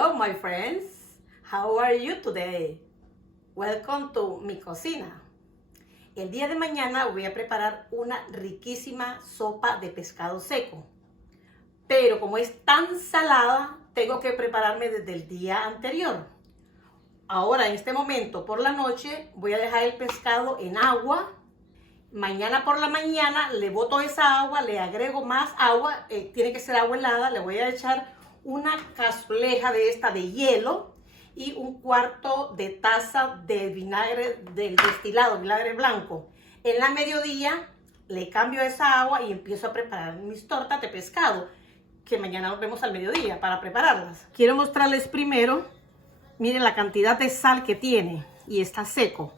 Hello my friends, how are you today? Welcome to mi cocina. El día de mañana voy a preparar una riquísima sopa de pescado seco. Pero como es tan salada, tengo que prepararme desde el día anterior. Ahora en este momento por la noche voy a dejar el pescado en agua. Mañana por la mañana le boto esa agua, le agrego más agua, tiene que ser agua helada, le voy a echar una cazuela de esta de hielo y un cuarto de taza de vinagre del destilado, vinagre blanco. En la mediodía le cambio esa agua y empiezo a preparar mis tortas de pescado, que mañana nos vemos al mediodía para prepararlas. Quiero mostrarles primero, miren la cantidad de sal que tiene y está seco.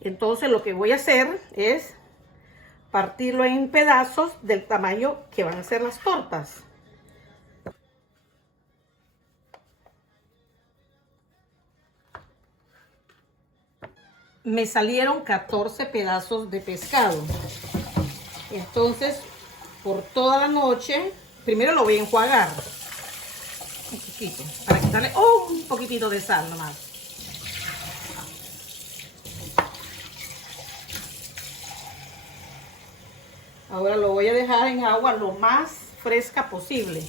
Entonces lo que voy a hacer es partirlo en pedazos del tamaño que van a ser las tortas. Me salieron 14 pedazos de pescado. Entonces, por toda la noche, primero lo voy a enjuagar un poquito, para quitarle un poquitito de sal nomás. Ahora lo voy a dejar en agua lo más fresca posible,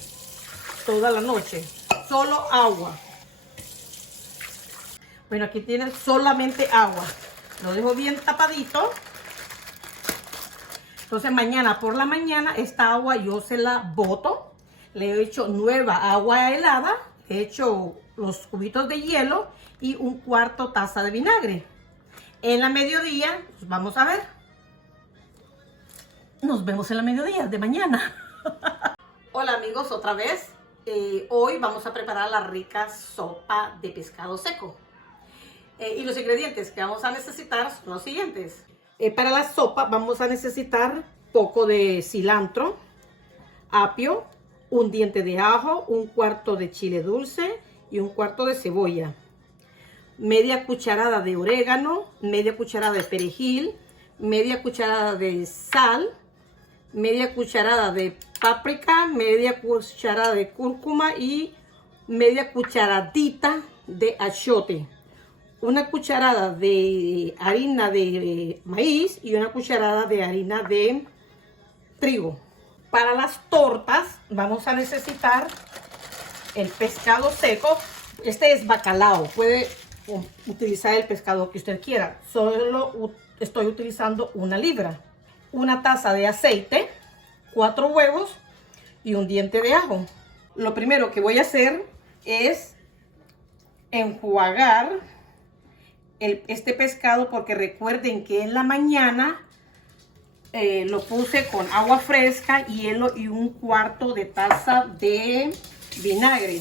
toda la noche, solo agua. Bueno, aquí tienen solamente agua. Lo dejo bien tapadito. Entonces mañana por la mañana esta agua yo se la boto. Le he hecho nueva agua helada. He hecho los cubitos de hielo y un cuarto taza de vinagre. En la mediodía, pues vamos a ver. Nos vemos en la mediodía de mañana. Hola amigos, otra vez. Hoy vamos a preparar la rica sopa de pescado seco. Y los ingredientes que vamos a necesitar son los siguientes. Para la sopa vamos a necesitar poco de cilantro, apio, un diente de ajo, un cuarto de chile dulce y un cuarto de cebolla. Media cucharada de orégano, media cucharada de perejil, media cucharada de sal, media cucharada de páprica, media cucharada de cúrcuma y media cucharadita de achiote. Una cucharada de harina de maíz y una cucharada de harina de trigo. Para las tortas vamos a necesitar el pescado seco. Este es bacalao, puede utilizar el pescado que usted quiera. Solo estoy utilizando 1 libra. Una taza de aceite, 4 huevos y un diente de ajo. Lo primero que voy a hacer es enjuagar este pescado, porque recuerden que en la mañana lo puse con agua fresca, hielo y un cuarto de taza de vinagre,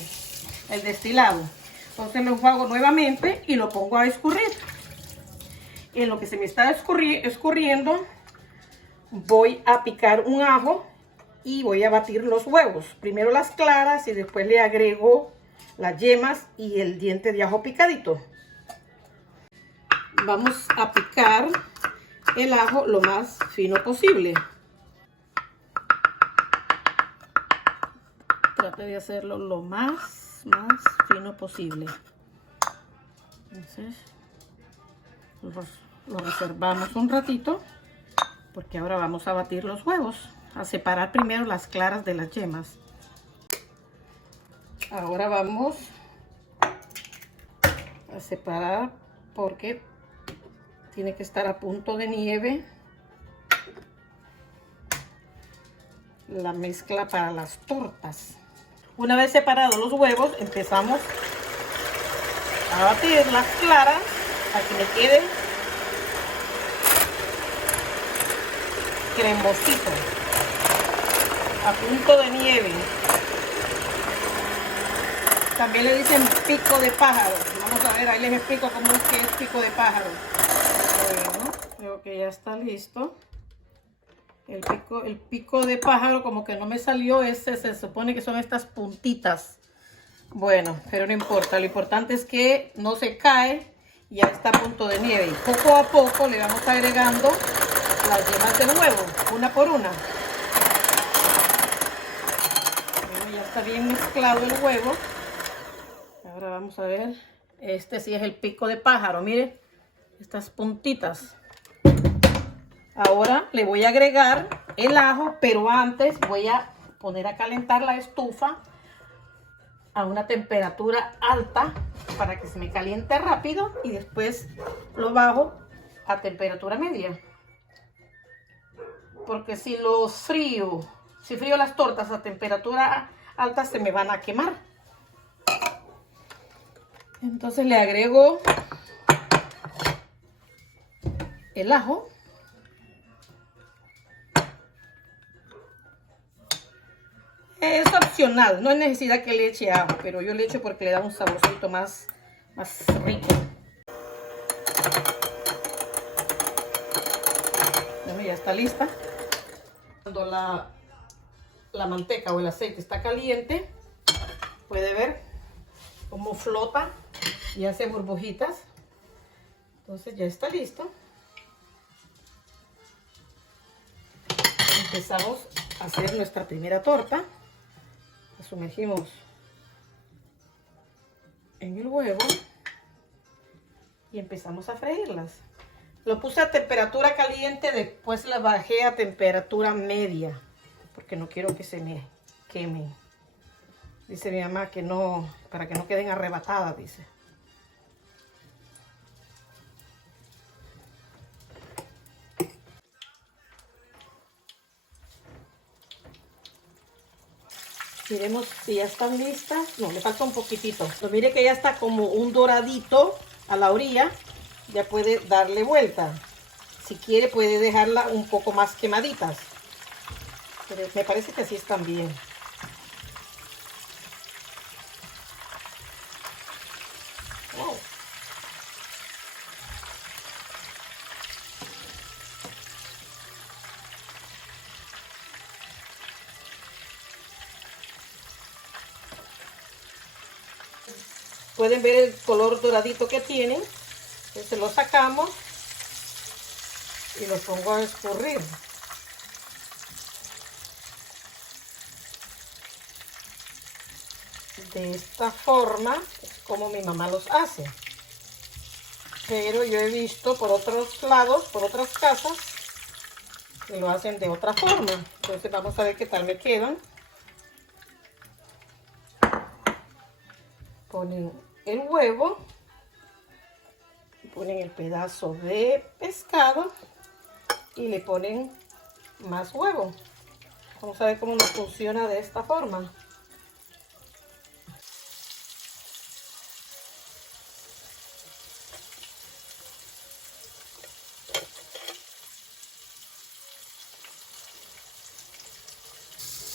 el destilado. Entonces lo enjuago nuevamente y lo pongo a escurrir. En lo que se me está escurriendo, voy a picar un ajo y voy a batir los huevos. Primero las claras y después le agrego las yemas y el diente de ajo picadito. Vamos a picar el ajo lo más fino posible. Trate de hacerlo lo más fino posible. Entonces, lo reservamos un ratito, porque ahora vamos a batir los huevos, a separar primero las claras de las yemas. Ahora vamos a separar, porque tiene que estar a punto de nieve la mezcla para las tortas. Una vez separados los huevos, empezamos a batir las claras para que me quede cremosito, a punto de nieve. También le dicen pico de pájaro. Vamos a ver, ahí les explico cómo es que es pico de pájaro. Bueno, creo que ya está listo. El pico de pájaro como que no me salió, se supone que son estas puntitas. Bueno, pero no importa, lo importante es que no se cae, ya está a punto de nieve. Y poco a poco le vamos agregando las yemas del huevo, una por una. Bueno, ya está bien mezclado el huevo. Ahora vamos a ver. Este sí es el pico de pájaro, mire. Estas puntitas. Ahora le voy a agregar el ajo, pero antes voy a poner a calentar la estufa a una temperatura alta para que se me caliente rápido y después lo bajo a temperatura media. Porque si frío las tortas a temperatura alta se me van a quemar. Entonces le agrego el ajo. Es opcional, no hay necesidad que le eche ajo, pero yo le echo porque le da un saborcito más rico. Bueno, ya está lista. Cuando la manteca o el aceite está caliente, puede ver cómo flota y hace burbujitas. Entonces ya está listo. Empezamos a hacer nuestra primera torta. La sumergimos en el huevo y empezamos a freírlas. Lo puse a temperatura caliente, después la bajé a temperatura media porque no quiero que se me quemen. Dice mi mamá que no, para que no queden arrebatadas, dice. Miremos si ya están listas. No, le falta un poquitito. Pero mire que ya está como un doradito a la orilla. Ya puede darle vuelta. Si quiere puede dejarla un poco más quemaditas. Pero me parece que así están bien. Wow. Pueden ver el color doradito que tienen. Entonces lo sacamos y lo pongo a escurrir. De esta forma es como mi mamá los hace. Pero yo he visto por otros lados, por otras casas, que lo hacen de otra forma. Entonces vamos a ver qué tal me quedan. Ponen el huevo, ponen el pedazo de pescado y le ponen más huevo. Vamos a ver cómo nos funciona de esta forma.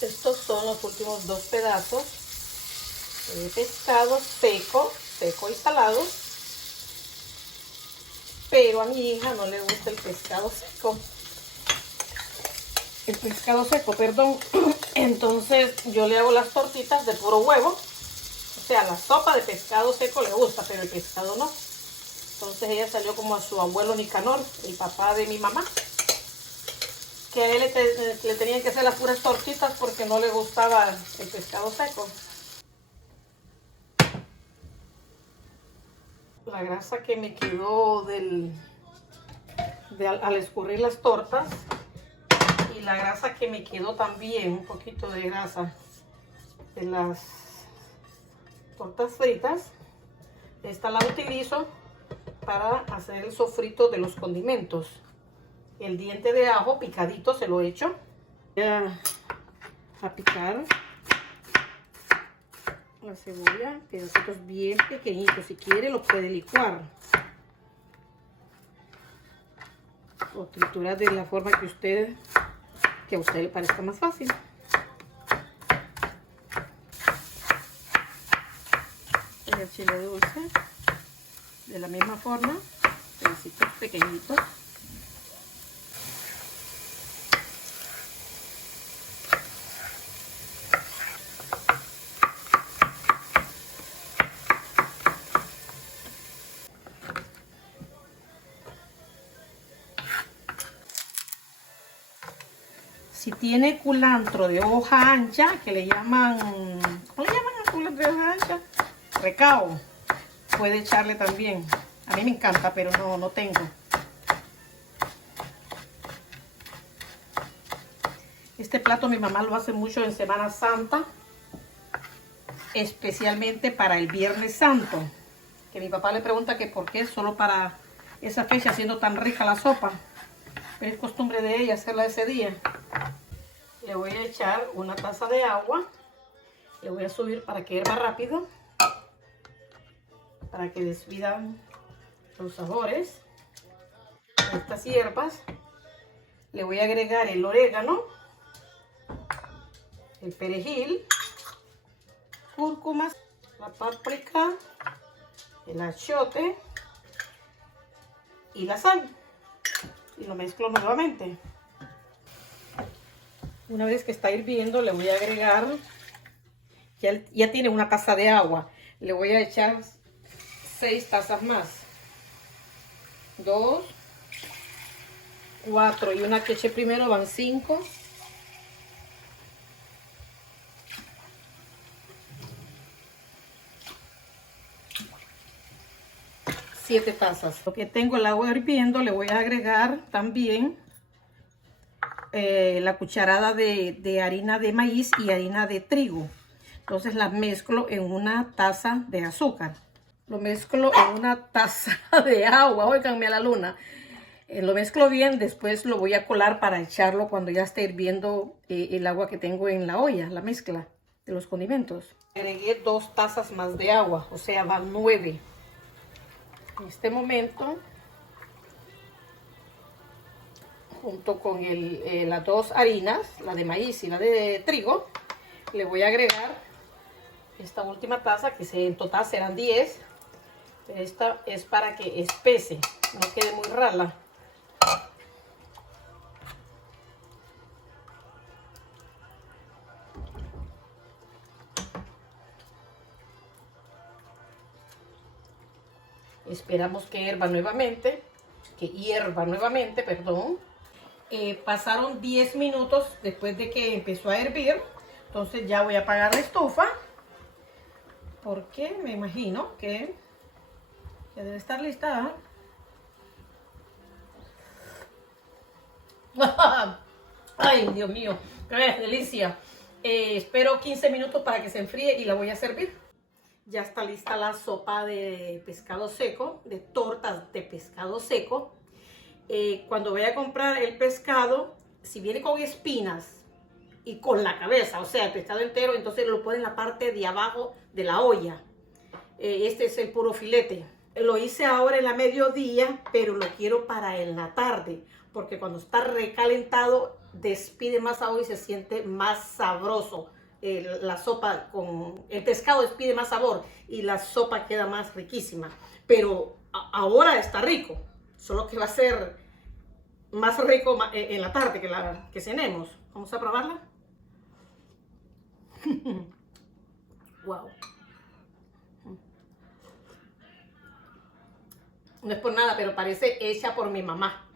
Estos son los últimos dos pedazos de pescado seco y salado. Pero a mi hija no le gusta el pescado seco. Perdón. Entonces yo le hago las tortitas de puro huevo. O sea, la sopa de pescado seco le gusta, pero el pescado no. Entonces ella salió como a su abuelo Nicanor, el papá de mi mamá, que a él le tenían que hacer las puras tortitas porque no le gustaba el pescado seco. La grasa que me quedó al escurrir las tortas y la grasa que me quedó también, un poquito de grasa de las tortas fritas, esta la utilizo para hacer el sofrito de los condimentos. El diente de ajo picadito se lo echo. Voy a picar la cebolla, pedacitos bien pequeñitos. Si quiere lo puede licuar o triturar de la forma que a usted le parezca más fácil. El chile dulce de la misma forma, pedacitos pequeñitos. Si tiene culantro de hoja ancha, que le llaman, ¿cómo le llaman al culantro de hoja ancha? recao, puede echarle también. A mí me encanta, pero no tengo. Este plato mi mamá lo hace mucho en Semana Santa, especialmente para el Viernes Santo. Que mi papá le pregunta que por qué solo para esa fecha, siendo tan rica la sopa. Pero es costumbre de ella hacerla ese día. Le voy a echar una taza de agua. Le voy a subir para que hierva rápido, para que despidan los sabores de estas hierbas. Le voy a agregar el orégano, el perejil, cúrcuma, la páprica, el achiote y la sal. Y lo mezclo nuevamente. Una vez que está hirviendo, le voy a agregar, ya tiene una taza de agua, le voy a echar 6 tazas más. 2, 4 y una que eché primero van 5. 7 tazas. Lo que tengo el agua hirviendo, le voy a agregar también la cucharada de harina de maíz y harina de trigo. Entonces las mezclo en una taza de azúcar. Lo mezclo en una taza de agua. Óiganme a la luna. Lo mezclo bien, después lo voy a colar para echarlo cuando ya esté hirviendo el agua que tengo en la olla, la mezcla de los condimentos. Agregué 2 tazas más de agua, o sea, van 9. En este momento, junto con las 2 harinas, la de maíz y la de trigo, le voy a agregar esta última taza, que en total serán 10. Esta es para que espese, no quede muy rala. Esperamos que hierva nuevamente, perdón. Pasaron 10 minutos después de que empezó a hervir, entonces ya voy a apagar la estufa, porque me imagino que ya debe estar lista. Ay, Dios mío, qué delicia. Espero 15 minutos para que se enfríe y la voy a servir. Ya está lista la sopa de pescado seco, de tortas de pescado seco. Cuando voy a comprar el pescado, si viene con espinas y con la cabeza, o sea, el pescado entero, entonces lo pone en la parte de abajo de la olla. Este es el puro filete. Lo hice ahora en la mediodía, pero lo quiero para en la tarde, porque cuando está recalentado despide más sabor y se siente más sabroso. La sopa con el pescado despide más sabor y la sopa queda más riquísima. Pero ahora está rico, solo que va a ser más rico en la tarde que cenemos. Vamos a probarla. Wow. No es por nada, pero parece hecha por mi mamá.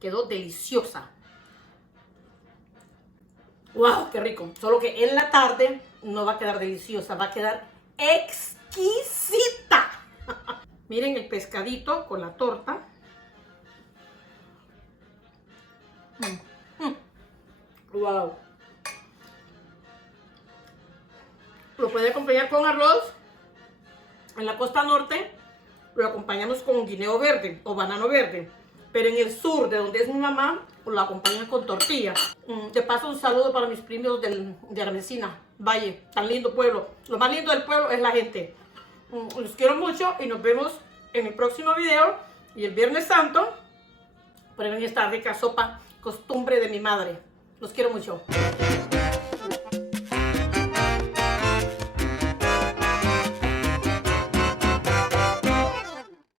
Quedó deliciosa. ¡Wow! ¡Qué rico! Solo que en la tarde no va a quedar deliciosa, va a quedar exquisita. Miren el pescadito con la torta. ¡Wow! Lo puede acompañar con arroz. En la costa norte lo acompañamos con guineo verde o banano verde. Pero en el sur, de donde es mi mamá, lo acompañan con tortilla. De paso, un saludo para mis primos de Armesina, Valle, tan lindo pueblo. Lo más lindo del pueblo es la gente. Los quiero mucho y nos vemos en el próximo video. Y el Viernes Santo, prueben esta rica sopa, costumbre de mi madre. Los quiero mucho.